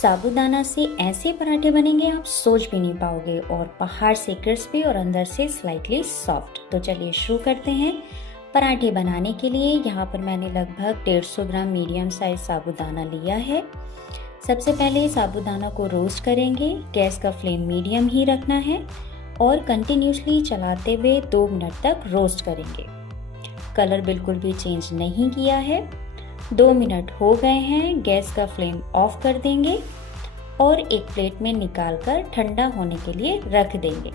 साबूदाना से ऐसे पराठे बनेंगे आप सोच भी नहीं पाओगे, और बाहर से क्रिस्पी और अंदर से स्लाइटली सॉफ्ट। तो चलिए शुरू करते हैं। पराठे बनाने के लिए यहाँ पर मैंने लगभग 150 ग्राम मीडियम साइज साबूदाना लिया है। सबसे पहले साबूदाना को रोस्ट करेंगे। गैस का फ्लेम मीडियम ही रखना है और कंटिन्यूसली चलाते हुए 2 मिनट तक रोस्ट करेंगे। कलर बिल्कुल भी चेंज नहीं किया है। 2 मिनट हो गए हैं। गैस का फ्लेम ऑफ कर देंगे और एक प्लेट में निकालकर ठंडा होने के लिए रख देंगे।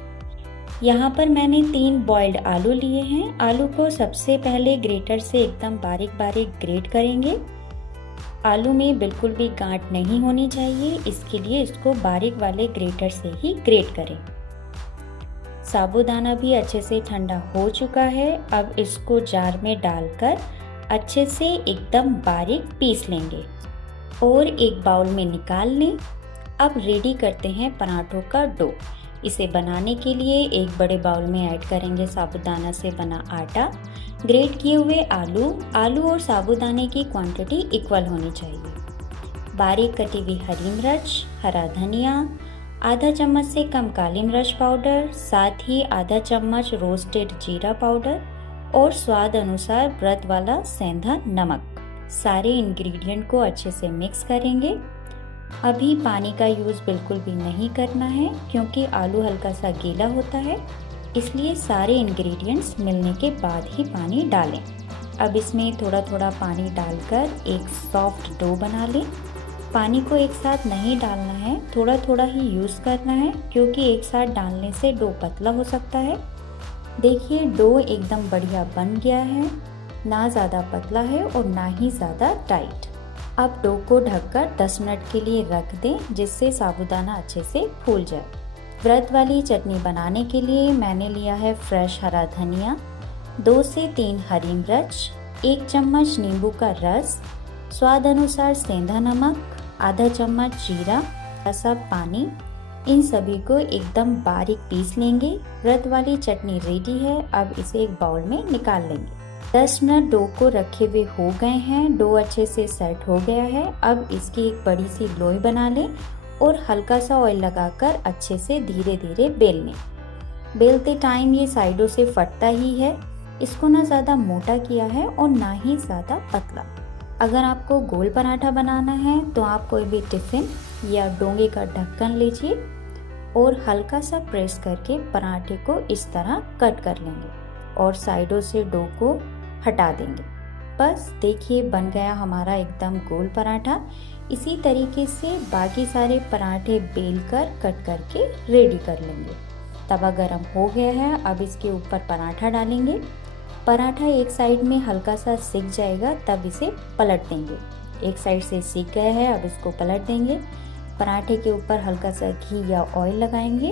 यहाँ पर मैंने 3 बॉइल्ड आलू लिए हैं। आलू को सबसे पहले ग्रेटर से एकदम बारीक बारीक ग्रेट करेंगे। आलू में बिल्कुल भी गांठ नहीं होनी चाहिए, इसके लिए इसको बारीक वाले ग्रेटर से ही ग्रेट करें। साबूदाना भी अच्छे से ठंडा हो चुका है। अब इसको जार में डालकर अच्छे से एकदम बारीक पीस लेंगे और एक बाउल में निकाल लें। अब रेडी करते हैं पराठों का डो। इसे बनाने के लिए एक बड़े बाउल में ऐड करेंगे साबूदाना से बना आटा, ग्रेट किए हुए आलू और साबूदाने की क्वांटिटी इक्वल होनी चाहिए। बारीक कटी हुई हरी मिर्च, हरा धनिया, आधा चम्मच से कम काली मिर्च पाउडर, साथ ही आधा चम्मच रोस्टेड जीरा पाउडर और स्वाद अनुसार व्रत वाला सेंधा नमक। सारे इंग्रेडिएंट को अच्छे से मिक्स करेंगे। अभी पानी का यूज़ बिल्कुल भी नहीं करना है क्योंकि आलू हल्का सा गीला होता है, इसलिए सारे इंग्रेडिएंट्स मिलने के बाद ही पानी डालें। अब इसमें थोड़ा थोड़ा पानी डालकर एक सॉफ्ट डो बना लें। पानी को एक साथ नहीं डालना है, थोड़ा थोड़ा ही यूज़ करना है क्योंकि एक साथ डालने से डो पतला हो सकता है। देखिए डो एकदम बढ़िया बन गया है, ना ज़्यादा पतला है और ना ही ज़्यादा टाइट। अब डो को ढककर 10 मिनट के लिए रख दें जिससे साबूदाना अच्छे से फूल जाए। व्रत वाली चटनी बनाने के लिए मैंने लिया है फ्रेश हरा धनिया, 2 से 3 हरी मिर्च, 1 चम्मच नींबू का रस, स्वाद अनुसार सेंधा नमक, आधा चम्मच जीरा, सा पानी। इन सभी को एकदम बारीक पीस लेंगे। व्रत वाली चटनी रेडी है। अब इसे एक बाउल में निकाल लेंगे। 10 मिनट डो को रखे हुए हो गए हैं। डो अच्छे से सेट हो गया है। अब इसकी एक बड़ी सी लोई बना लें और हल्का सा ऑयल लगाकर अच्छे से धीरे धीरे बेल लें। बेलते टाइम ये साइडों से फटता ही है। इसको ना ज़्यादा मोटा किया है और ना ही ज़्यादा पतला। अगर आपको गोल पराठा बनाना है तो आप कोई भी टिफ़िन या डोंगे का ढक्कन लीजिए और हल्का सा प्रेस करके पराठे को इस तरह कट कर लेंगे और साइडों से डो को हटा देंगे। बस देखिए बन गया हमारा एकदम गोल पराठा। इसी तरीके से बाकी सारे पराठे बेलकर कट करके रेडी कर लेंगे। तवा गरम हो गया है। अब इसके ऊपर पराठा डालेंगे। पराठा एक साइड में हल्का सा सिक जाएगा तब इसे पलट देंगे। एक साइड से सिक गया है, अब इसको पलट देंगे। पराठे के ऊपर हल्का सा घी या ऑयल लगाएंगे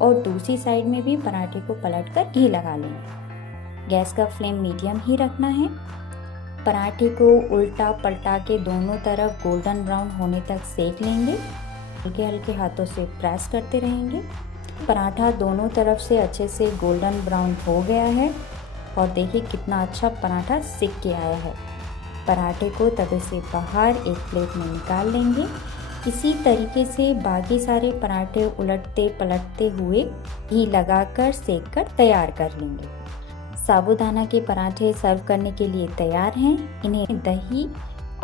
और दूसरी साइड में भी पराठे को पलटकर घी लगा लेंगे। गैस का फ्लेम मीडियम ही रखना है। पराठे को उल्टा पलटा के दोनों तरफ गोल्डन ब्राउन होने तक सेक लेंगे। हल्के हल्के हाथों से प्रेस करते रहेंगे। पराठा दोनों तरफ से अच्छे से गोल्डन ब्राउन हो गया है और देखिए कितना अच्छा पराठा सिक के आया है। पराठे को तवे से बाहर एक प्लेट में निकाल लेंगे। इसी तरीके से बाकी सारे पराठे उलटते पलटते हुए घी लगाकर सेक कर तैयार कर लेंगे। साबूदाना के पराठे सर्व करने के लिए तैयार हैं। इन्हें दही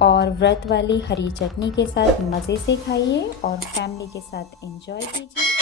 और व्रत वाली हरी चटनी के साथ मज़े से खाइए और फैमिली के साथ एंजॉय कीजिए।